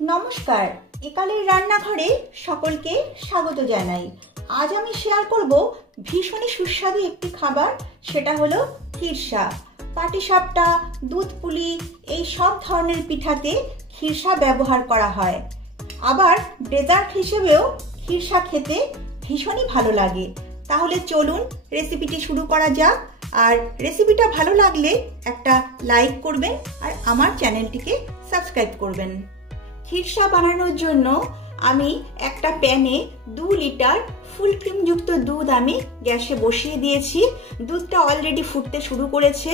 নমস্কার, একালের রান্নাঘরে সকলকে স্বাগত জানাই। আজ আমি শেয়ার করব ভীষণই সুস্বাদু একটি খাবার, সেটা হলো খিরসা। পাটিসাপটা, দুধ পুলি এই সব ধরনের পিঠাতে খিরসা ব্যবহার করা হয়। আবার ডেজার্ট হিসেবেও খিরসা খেতে ভীষণই ভালো লাগে। তাহলে চলুন রেসিপিটি শুরু করা যাক। আর রেসিপিটা ভালো লাগলে একটা লাইক করবেন আর আমার চ্যানেলটিকে সাবস্ক্রাইব করবেন। খিরসা বানানোর জন্য আমি একটা প্যানে 2 লিটার ফুল ক্রিম যুক্ত দুধ আমি গ্যাসে বসিয়ে দিয়েছি। দুধটা অলরেডি ফুটতে শুরু করেছে।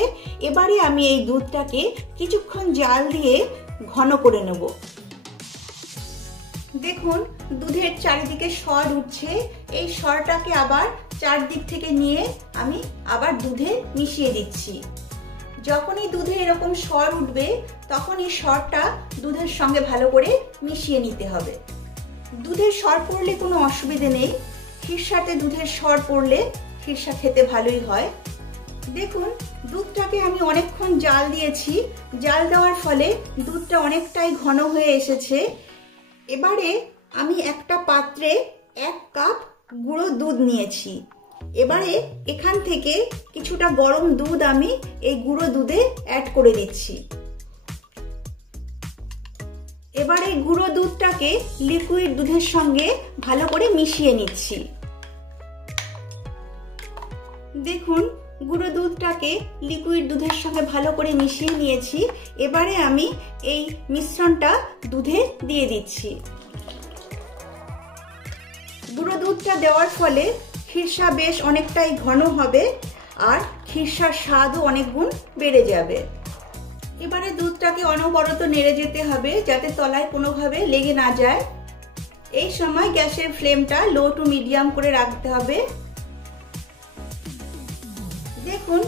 এবারে আমি এই দুধটাকে কিছুক্ষণ জাল দিয়ে ঘন করে নেব। দেখুন দুধের চারিদিকে সর উঠছে। এই সরটাকে আবার চারদিক থেকে নিয়ে আমি আবার দুধে মিশিয়ে দিচ্ছি। যখনই দুধে এরকম সর উঠবে তখন এই সরটা দুধের সঙ্গে ভালো করে মিশিয়ে নিতে হবে। দুধের সর পড়লে কোনো অসুবিধে নেই। খিরসাতে দুধের সর পড়লে খিরসা খেতে ভালোই হয়। দেখুন দুধটাকে আমি অনেকক্ষণ জাল দিয়েছি। জাল দেওয়ার ফলে দুধটা অনেকটাই ঘন হয়ে এসেছে। এবারে আমি একটা পাত্রে 1 কাপ গুঁড়ো দুধ নিয়েছি। এবারে এখান থেকে কিছুটা গরম দুধ আমি এই গুঁড়ো দুধে অ্যাড করে দিচ্ছি। এবারে গুঁড়ো দুধটাকে লিকুইড দুধের সঙ্গে ভালো করে মিশিয়ে নিচ্ছি। দেখুন গুঁড়ো দুধটাকে লিকুইড দুধের সঙ্গে ভালো করে মিশিয়ে নিয়েছি। এবারে আমি এই মিশ্রণটা দুধে দিয়ে দিচ্ছি। গুঁড়ো দুধটা দেওয়ার ফলে খিরসা বেশ অনেকটাই ঘন হবে আর খিরসার স্বাদও অনেক গুণ বেড়ে যাবে। এবারে দুধটাকে অনবরত নেড়ে যেতে হবে যাতে তলায় কোনোভাবে লেগে না যায়। এই সময় গ্যাসের ফ্লেমটা লো টু মিডিয়াম করে রাখতে হবে। দেখুন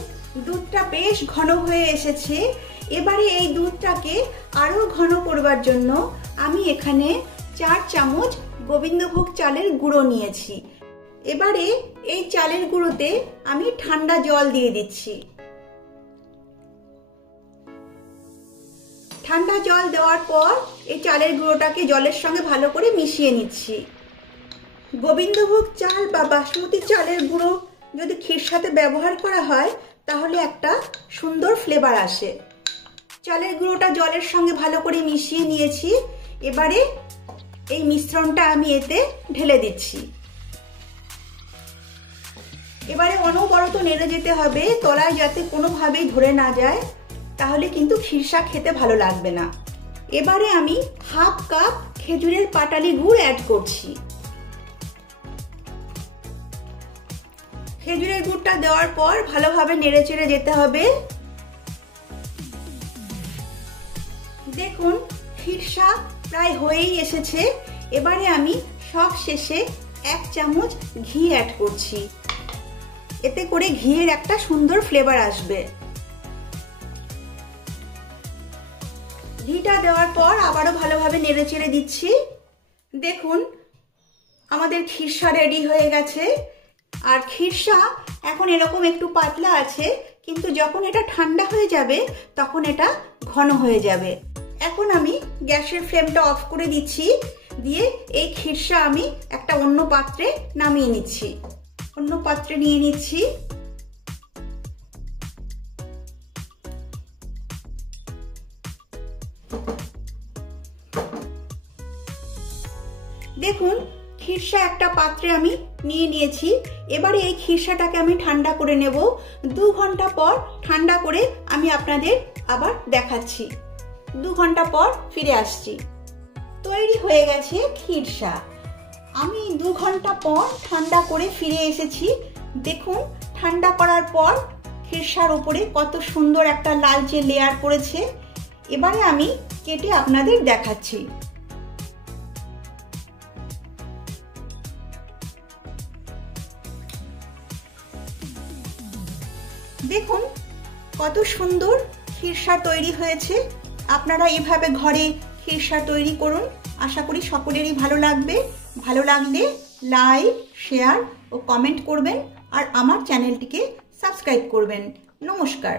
দুধটা বেশ ঘন হয়ে এসেছে। এবারে এই দুধটাকে আরো ঘন করবার জন্য আমি এখানে 4 চামচ গোবিন্দভোগ চালের গুঁড়ো নিয়েছি। এবারে এই চালের গুঁড়োতে আমি ঠান্ডা জল দিয়ে দিচ্ছি। ঠান্ডা জল দেওয়ার পর এই চালের গুঁড়োটাকে জলের সঙ্গে ভালো করে মিশিয়ে নিচ্ছি। গোবিন্দভোগ চাল বা বাসমতি চালের গুঁড়ো যদি খিরসাতে ব্যবহার করা হয় তাহলে একটা সুন্দর ফ্লেভার আসে। চালের গুঁড়োটা জলের সঙ্গে ভালো করে মিশিয়ে নিয়েছি। এবারে এই মিশ্রণটা আমি এতে ঢেলে দিচ্ছি। এবারে অনবরত নেড়ে যেতে হবে তলায় যাতে কোনোভাবেই ধরে না যায়, তাহলে কিন্তু খিরসা খেতে ভালো লাগবে না। এবারে আমি 1/2 কাপ খেজুরের পাটালি গুড় অ্যাড করছি। খেজুরের গুড়টা দেওয়ার পর ভালোভাবে নেড়ে চেড়ে যেতে হবে। দেখুন খিরসা প্রায় হয়েই এসেছে। এবারে আমি সব শেষে 1 চামচ ঘি অ্যাড করছি। এতে করে ঘিয়ের একটা সুন্দর ফ্লেভার আসবে। ঘিটা দেওয়ার পর আবারও ভালোভাবে নেড়ে চেড়ে দিচ্ছি। দেখুন আমাদের খিরসা রেডি হয়ে গেছে। আর খিরসা এখন এরকম একটু পাতলা আছে, কিন্তু যখন এটা ঠান্ডা হয়ে যাবে তখন এটা ঘন হয়ে যাবে। এখন আমি গ্যাসের ফ্লেমটা অফ করে দিচ্ছি। দিয়ে এই খিরসা আমি একটা অন্য পাত্রে নামিয়ে নিচ্ছি। অন্য পাত্রে নিয়ে নিচ্ছি। দেখুন খিরসা একটা পাত্রে আমি নিয়ে নিয়েছি। এবারে এই খিরসাটাকে আমি ঠান্ডা করে নেব। 2 ঘন্টা পর ঠান্ডা করে আমি আপনাদের আবার দেখাচ্ছি। 2 ঘন্টা পর ফিরে আসছি। তৈরি হয়ে গেছে খিরসা। আমি 2 ঘন্টা পর ঠান্ডা করে ফিরে এসেছি। দেখুন ঠান্ডা করার পর খিরসার উপরে কত সুন্দর একটা লালচে লেয়ার পড়েছে। এবারে আমি কেটে আপনাদের দেখাচ্ছি। দেখুন কত সুন্দর খিরসা তৈরি হয়েছে। আপনারা এভাবে ঘরে খিরসা তৈরি করুন। আশা করি সকলেরই ভালো লাগবে। ভালো লাগলে লাইক, শেয়ার ও কমেন্ট করবেন আর আমার চ্যানেলটিকে সাবস্ক্রাইব করবেন। নমস্কার।